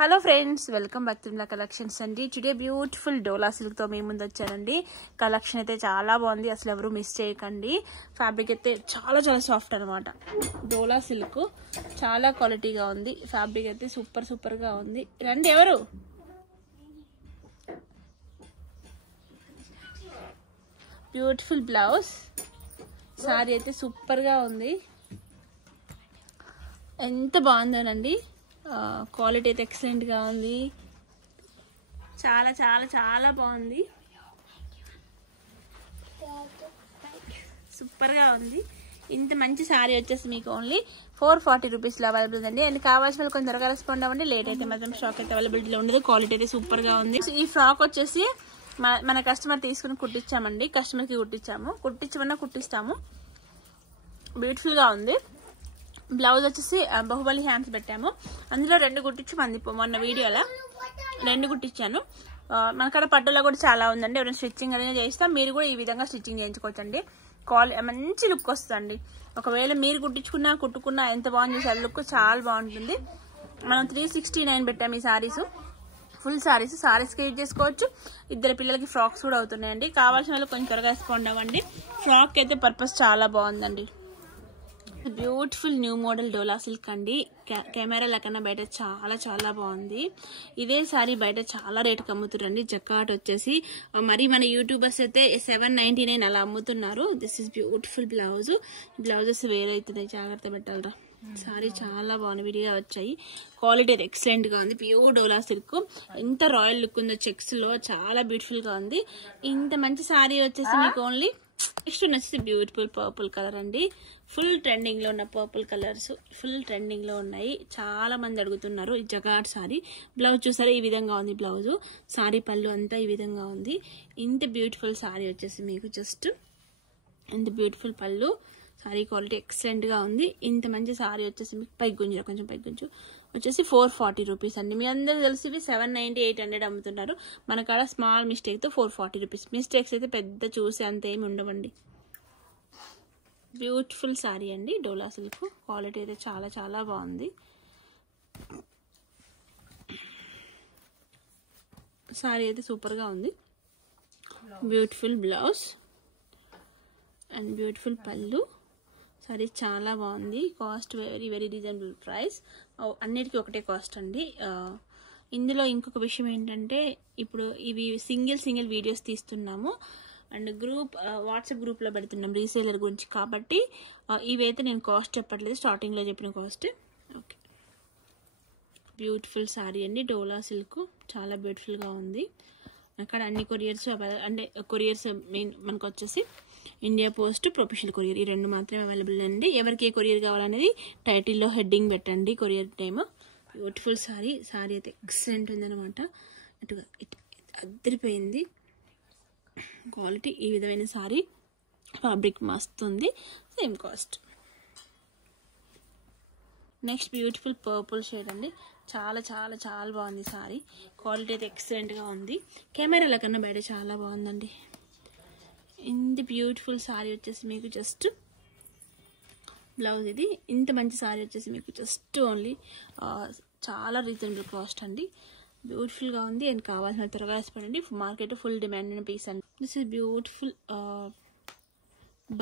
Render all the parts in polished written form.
Hello friends, welcome back to collections అండి. Today beautiful డోలా silk తో మీ ముందు వచ్చానండి. కలెక్షన్ అయితే చాలా బాగుంది, అసలు ఎవరు మిస్ చేయకండి. ఫ్యాబ్రిక్ అయితే చాలా చాలా సాఫ్ట్ అనమాట. డోలా సిల్క్ చాలా క్వాలిటీగా ఉంది. ఫ్యాబ్రిక్ అయితే సూపర్ గా ఉంది. రండి ఎవరు. బ్యూటిఫుల్ బ్లౌజ్, సారీ అయితే సూపర్ గా ఉంది. ఎంత బాగుందోనండి. క్వాలిటీ అయితే ఎక్సలెంట్ గా ఉంది. చాలా చాలా చాలా బాగుంది, సూపర్ గా ఉంది. ఇంత మంచి సారీ వచ్చేసి మీకు ఓన్లీ 440 రూపీస్ లో అవైలబుల్ ఉందండి. అండ్ కావాల్సిన వాళ్ళు కొంచెం త్వరగా రెస్పాండ్ అవ్వండి. లేట్ అయితే మాత్రం స్టాక్ అయితే అవైలబిలిటీలో ఉండదు. క్వాలిటీ అయితే సూపర్ గా ఉంది. ఈ ఫ్రాక్ వచ్చేసి మన కస్టమర్ తీసుకుని కుట్టించామండి. కస్టమర్ కి కుట్టించమన్నా కుట్టిస్తాము. బ్యూటిఫుల్ గా ఉంది. బ్లౌజ్ వచ్చేసి బాహుబలి హ్యాండ్స్ పెట్టాము. అందులో 2 కుట్టించి మొన్న వీడియోలో 2 కుట్టించాను. మనకాడ పట్టులో కూడా చాలా ఉందండి. ఎవరైనా స్టిచ్చింగ్ అనేది చేస్తాం, మీరు కూడా ఈ విధంగా స్టిచ్చింగ్ చేయించుకోవచ్చండి. మంచి లుక్ వస్తుందండి. ఒకవేళ మీరు కుట్టుకున్నా ఎంత బాగుంది చూసారు. లుక్ చాలా బాగుంటుంది. మనం 369 పెట్టాము ఈ సారీస్. ఫుల్ సారీస్కి యూజ్ చేసుకోవచ్చు. 2 పిల్లలకి ఫ్రాక్స్ కూడా అవుతున్నాయండి. కావాల్సిన వాళ్ళు కొంచెం త్వరగా రెస్పాండ్ అవ్వండి. ఫ్రాక్ అయితే పర్పస్ చాలా బాగుందండి. బ్యూటిఫుల్ న్యూ మోడల్ డోలా సిల్క్ అండి. కెమెరా లెక్కన బయట చాలా చాలా బాగుంది. ఇదే సారీ బయట చాలా రేటుకి అమ్ముతున్నారండి. జకాట్ వచ్చేసి మరి మన యూట్యూబర్స్ అయితే 799 అలా అమ్ముతున్నారు. దిస్ ఇస్ బ్యూటిఫుల్ బ్లౌజెస్ వేరే అవుతున్నాయి, జాగ్రత్త పెట్టాలరా. సారీ చాలా బాగుంది, విడిగా వచ్చాయి. క్వాలిటీ అయితే ఎక్సలెంట్ గా ఉంది. ప్యూర్ డోలా సిల్క్. ఎంత రాయల్ లుక్ ఉందో చెక్స్ లో, చాలా బ్యూటిఫుల్ గా ఉంది. ఇంత మంచి సారీ వచ్చేసి మీకు ఓన్లీ నెక్స్ట్ వచ్చేసి బ్యూటిఫుల్ పర్పుల్ కలర్ అండి. ఫుల్ ట్రెండింగ్ లో ఉన్న పర్పుల్ కలర్స్ ఫుల్ ట్రెండింగ్ లో ఉన్నాయి. చాలా మంది అడుగుతున్నారు. ఈ జగాట్ సారీ బ్లౌజ్ చూసారా, ఈ విధంగా ఉంది బ్లౌజ్. సారీ పళ్ళు అంతా ఈ విధంగా ఉంది. ఇంత బ్యూటిఫుల్ సారీ వచ్చేసి మీకు జస్ట్ ఇంత బ్యూటిఫుల్ పళ్ళు. సారీ క్వాలిటీ ఎక్సలెంట్ గా ఉంది. ఇంత మంచి సారీ వచ్చేసి మీకు కొంచెం పైగుంజు వచ్చేసి 440 రూపీస్ అండి. మీ అందరూ తెలిసి 790, 800 అమ్ముతున్నారు. మన కాడ స్మాల్ మిస్టేక్ తో 440 రూపీస్. మిస్టేక్స్ అయితే పెద్ద చూసి అంత ఏమి ఉండవండి. బ్యూటిఫుల్ సారీ అండి డోలా సిల్క్. క్వాలిటీ అయితే చాలా చాలా బాగుంది. సారీ అయితే సూపర్ గా ఉంది. బ్యూటిఫుల్ బ్లౌజ్ అండ్ బ్యూటిఫుల్ పళ్ళు. సారీ చాలా బాగుంది. Cost very reasonable price. అన్నిటికీ ఒకటే కాస్ట్ అండి. ఇందులో ఇంకొక విషయం ఏంటంటే, ఇప్పుడు ఇవి సింగిల్ వీడియోస్ తీస్తున్నాము అండ్ వాట్సాప్ గ్రూప్ లో పెడుతున్నాం రీసేలర్ గురించి. కాబట్టి ఇవైతే నేను కాస్ట్ చెప్పట్లేదు, స్టార్టింగ్ లో చెప్పిన కాస్ట్. ఓకే, బ్యూటిఫుల్ సారీ అండి డోలా సిల్క్. చాలా బ్యూటిఫుల్ గా ఉంది. అక్కడ అన్ని కొరియర్స్ మెయిన్ మనకు వచ్చేసి ఇండియా పోస్ట్, ప్రొఫెషనల్ కొరియర్, ఈ 2 మాత్రమే అవైలబుల్ అండి. ఎవరికి ఏ కొరియర్ కావాలనేది టైటిల్లో హెడ్డింగ్ పెట్టండి, కొరియర్ నేమ్. బ్యూటిఫుల్ సారీ అయితే ఎక్సలెంట్ ఉందన్నమాట. అటుగా అద్దరిపోయింది. క్వాలిటీ ఈ విధమైన సారీ. ఫ్యాబ్రిక్ మస్తు ఉంది. Same cost. Next beautiful purple shade అండి. చాలా చాలా చాలా బాగుంది సారీ. క్వాలిటీ అయితే ఎక్సలెంట్ గా ఉంది. కెమెరాల కన్నా బయట చాలా బాగుందండి. ఇంత బ్యూటిఫుల్ సారీ వచ్చేసి మీకు జస్ట్ బ్లౌజ్ ఇది. ఇంత మంచి సారీ వచ్చేసి మీకు జస్ట్ ఓన్లీ చాలా రీజనబుల్ కాస్ట్ అండి. బ్యూటిఫుల్ గా ఉంది. అండ్ కావాల్సిన త్వరగా వేసుకోండి. మార్కెట్ ఫుల్ డిమాండ్ అయిన పీస్ అండి. This is beautiful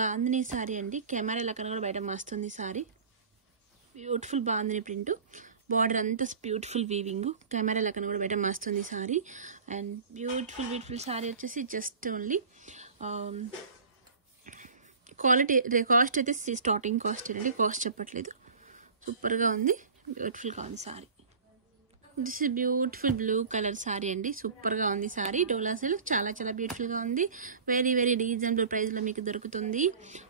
bandhani sari అండి. కెమెరా లెక్కన కూడా బయట మస్తుంది sari. Beautiful bandhani print. Border అంతా బ్యూటిఫుల్ వీవింగ్. కెమెరా లెక్కన కూడా బయట మస్తుంది సారీ. అండ్ బ్యూటిఫుల్ సారీ వచ్చేసి జస్ట్ ఓన్లీ క్వాలిటీ కాస్ట్ అయితే స్టార్టింగ్ కాస్ట్ అండి, కాస్ట్ చెప్పట్లేదు. సూపర్గా ఉంది, బ్యూటిఫుల్గా ఉంది sari. This is beautiful blue colour sorry అండి. సూపర్గా ఉంది సారీ. డోలా సిల్క్ చాలా చాలా బ్యూటిఫుల్గా ఉంది. వెరీ రీజనబుల్ ప్రైస్లో మీకు దొరుకుతుంది.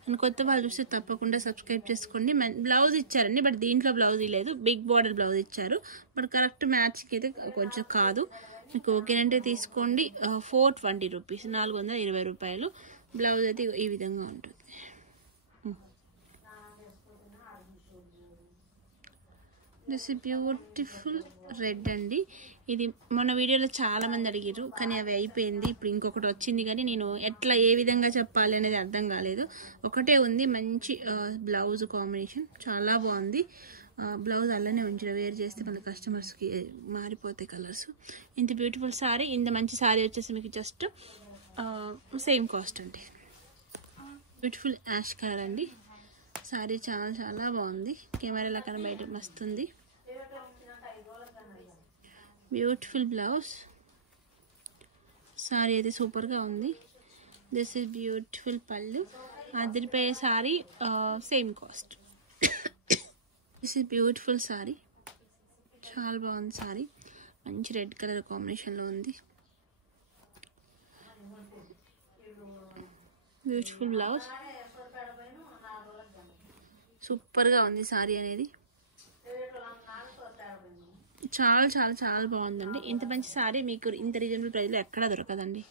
అండ్ కొత్త వాళ్ళు చూస్తే తప్పకుండా సబ్స్క్రైబ్ చేసుకోండి. బ్లౌజ్ ఇచ్చారండి, బట్ దీంట్లో బ్లౌజ్ లేదు. బిగ్ బార్డర్ బ్లౌజ్ ఇచ్చారు, బట్ కరెక్ట్ మ్యాచ్కి అయితే కొంచెం కాదు. మీకు ఓకేనంటే తీసుకోండి. 420 రూపీస్, 420 రూపాయలు. బ్లౌజ్ అయితే ఈ విధంగా ఉంటుంది. దిస్ బ్యూటిఫుల్ రెడ్ అండి. ఇది మొన్న వీడియోలో చాలా మంది అడిగారు, కానీ అవి అయిపోయింది. ఇప్పుడు ఇంకొకటి వచ్చింది, కానీ నేను ఏ విధంగా చెప్పాలి అనేది అర్థం కాలేదు. ఒకటే ఉంది. మంచి బ్లౌజ్ కాంబినేషన్ చాలా బాగుంది. బ్లౌజ్ అలానే ఉంచిన వేర్ చేస్తే మన కస్టమర్స్కి మారిపోతాయి కలర్స్. ఇంత బ్యూటిఫుల్ సారీ, ఇంత మంచి సారీ వచ్చేసి మీకు జస్ట్ సేమ్ కాస్ట్ అండి. బ్యూటిఫుల్ యాష్ కలర్ అండి. సారీ చాలా చాలా బాగుంది. కెమెరాలో కన్నా బయట మస్తుంది. Beautiful blouse. సారీ అయితే సూపర్గా ఉంది. దిస్ ఇస్ బ్యూటిఫుల్ పళ్ళు. అదిరిపోయే sorry same cost. This is beautiful sorry, చాలా బాగుంది సారీ. మంచి రెడ్ కలర్ కాంబినేషన్లో ఉంది. Beautiful blouse. సూపర్గా ఉంది సారీ అనేది. చాలా చాలా చాలా బాగుందండి. ఇంత మంచి సారీ మీకు ఇంత రీజనబుల్ ప్రైస్లో ఎక్కడా దొరకదండి.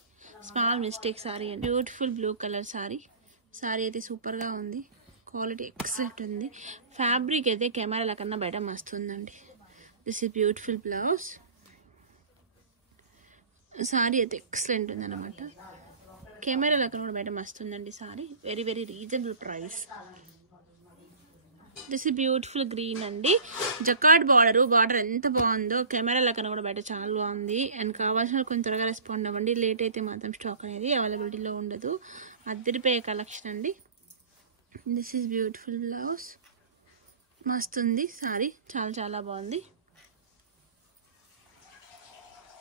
స్మాల్ మిస్టేక్ సారీ అండి. Beautiful blue colour sorry. Sorry అయితే సూపర్గా ఉంది. క్వాలిటీ ఎక్సలెంట్ ఉంది. ఫ్యాబ్రిక్ అయితే కెమెరాల కన్నా బయట మస్తుందండి. This is beautiful blouse. Sari అయితే ఎక్సలెంట్ ఉంది అనమాట. కెమెరాల కన్నా కూడా బయట మస్తుందండి sari. Very very reasonable price. This is beautiful green అండి. జకార్డ్ బార్డర్ ఎంత బాగుందో, కెమెరాల కన్నా కూడా బయట చాలా బాగుంది. అండ్ కావాల్సిన కొంచెం త్వరగా రెస్పాండ్ అవ్వండి. లేట్ అయితే మాత్రం స్టాక్ అనేది అవైలబిలిటీలో ఉండదు. అద్దరిపోయే కలెక్షన్ అండి. This is beautiful blouse. మస్తు ఉంది సారీ, చాలా చాలా బాగుంది.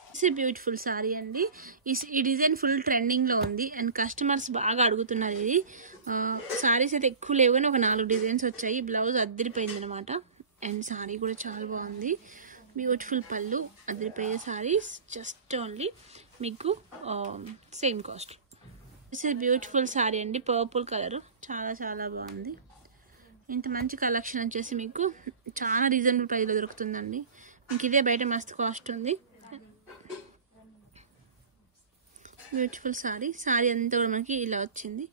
దిస్ ఇస్ బ్యూటిఫుల్ సారీ అండి. ఈ డిజైన్ ఫుల్ ట్రెండింగ్లో ఉంది అండ్ కస్టమర్స్ బాగా అడుగుతున్నారు. ఇది సారీస్ అయితే ఎక్కువ లేవు అని ఒక 4 డిజైన్స్ వచ్చాయి. బ్లౌజ్ అద్దరిపోయింది అనమాట. అండ్ సారీ కూడా చాలా బాగుంది. బ్యూటిఫుల్ పళ్ళు. అద్దరిపోయే సారీస్ జస్ట్ ఓన్లీ మీకు same cost. This is beautiful sorry అండి. పర్పుల్ కలర్ చాలా చాలా బాగుంది. ఇంత మంచి కలెక్షన్ వచ్చేసి మీకు చాలా రీజనబుల్ ప్రైస్లో దొరుకుతుందండి. మీకు ఇదే బయట మస్తు కాస్ట్ ఉంది. Beautiful sorry. సారీ అంతా కూడా మనకి ఇలా వచ్చింది.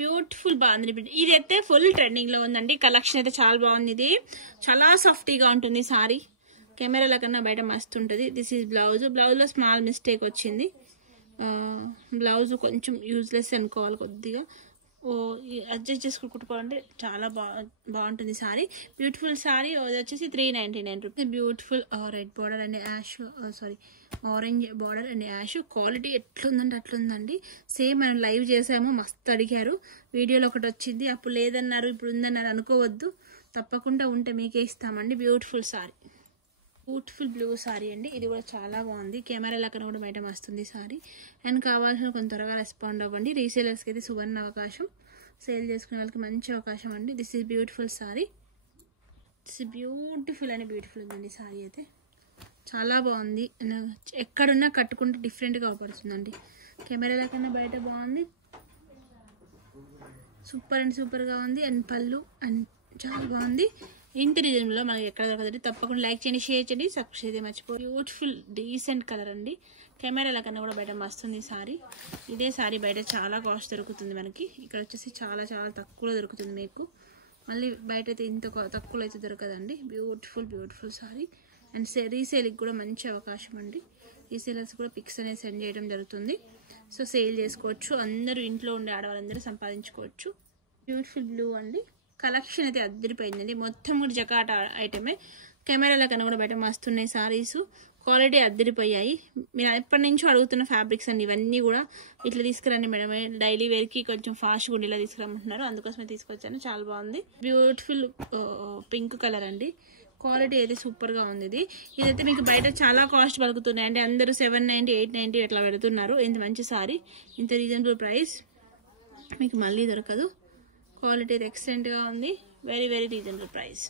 బ్యూటిఫుల్ బాగుంది. ఇది అయితే ఫుల్ ట్రెండింగ్ లో ఉందండి. కలెక్షన్ అయితే చాలా బాగుంది. ఇది చాలా సాఫ్టీగా ఉంటుంది సారీ. కెమెరాల కన్నా బయట మస్తు ఉంటుంది. This is blouse. బ్లౌజ్ లో స్మాల్ మిస్టేక్ వచ్చింది. బ్లౌజ్ కొంచెం యూజ్లెస్ అనుకోవాలి కొద్దిగా. అడ్జస్ట్ చేసుకుని కుట్టుకోవాలంటే చాలా బాగుంటుంది సారీ. Beautiful sorry. అది వచ్చేసి 399 rupees. Beautiful red border and ash orange border and ash. Quality ఎట్లుందంటే అట్లుందండి. సేమ్ మనం లైవ్ చేసాము, మస్తు అడిగారు. వీడియోలో ఒకటి వచ్చింది, అప్పుడు లేదన్నారు, ఇప్పుడు ఉందన్నారు అనుకోవద్దు. తప్పకుండా ఉంటే మీకే ఇస్తామండి. Beautiful sorry. Beautiful blue sorry అండి. ఇది కూడా చాలా బాగుంది. కెమెరాల కన్నా కూడా బయట వస్తుంది సారీ. అండ్ కావాల్సిన కొంచెం త్వరగా రెస్పాండ్ అవ్వండి. రీసేలర్స్కి అయితే సువర్ణ అవకాశం, సేల్ చేసుకునే వాళ్ళకి మంచి అవకాశం అండి. This is beautiful sorry. This beautiful అని బ్యూటిఫుల్ ఉందండి సారీ అయితే. చాలా బాగుంది. ఎక్కడున్నా కట్టుకుంటే డిఫరెంట్గా అవపడుతుందండి. కెమెరాల కన్నా బయట బాగుంది. సూపర్ అండ్ సూపర్గా ఉంది. అండ్ పళ్ళు అండ్ చాలా బాగుంది. ఇంటి రీజన్లో మనకి ఎక్కడ దొరకదండి. తప్పకుండా లైక్ చేయండి, షేర్ చేయండి, సబ్స్క్రైబ్ చేయడం మర్చిపో. బ్యూటిఫుల్ డీసెంట్ కలర్ అండి. కెమెరాల కన్నా కూడా బయట మస్తుంది సారీ. ఇదే సారీ బయట చాలా కాస్ట్ దొరుకుతుంది మనకి. ఇక్కడ వచ్చేసి చాలా చాలా తక్కువలో దొరుకుతుంది మీకు. మళ్ళీ బయట అయితే ఇంత తక్కువలో అయితే దొరకదండి. Beautiful beautiful sari. అండ్ రీసేల్కి కూడా మంచి అవకాశం అండి. రీసేలర్స్ కూడా పిక్స్ అనేది సెండ్ చేయడం జరుగుతుంది. సో సేల్ చేసుకోవచ్చు. అందరూ ఇంట్లో ఉండే ఆడవాళ్ళందరూ సంపాదించుకోవచ్చు. బ్యూటిఫుల్ బ్లూ అండి. కలెక్షన్ అయితే అద్దరిపోయిందండి. మొత్తం కూడా జకాట్ ఐటమే. కెమెరాల కన్నా కూడా బయట మస్తున్నాయి సారీస్. క్వాలిటీ అద్దరిపోయాయి. మీరు ఎప్పటి నుంచో అడుగుతున్న ఫ్యాబ్రిక్స్ అండి ఇవన్నీ కూడా. ఇట్లా తీసుకురండి మేడం, డైలీ వేర్కి కొంచెం ఫాస్ట్గా ఉండి ఇలా తీసుకురమ్మంటున్నారు, అందుకోసమే తీసుకొచ్చాను. చాలా బాగుంది. బ్యూటిఫుల్ పింక్ కలర్ అండి. క్వాలిటీ అయితే సూపర్గా ఉంది. ఇదైతే మీకు బయట చాలా కాస్ట్ పలుకుతున్నాయి అండి. అందరూ 790, 890 అట్లా పెడుతున్నారు. ఇంత మంచి సారీ, ఇంత రీజనబుల్ ప్రైస్ మీకు మళ్ళీ దొరకదు. క్వాలిటీ అయితే ఎక్సలెంట్గా ఉంది. Very very reasonable price.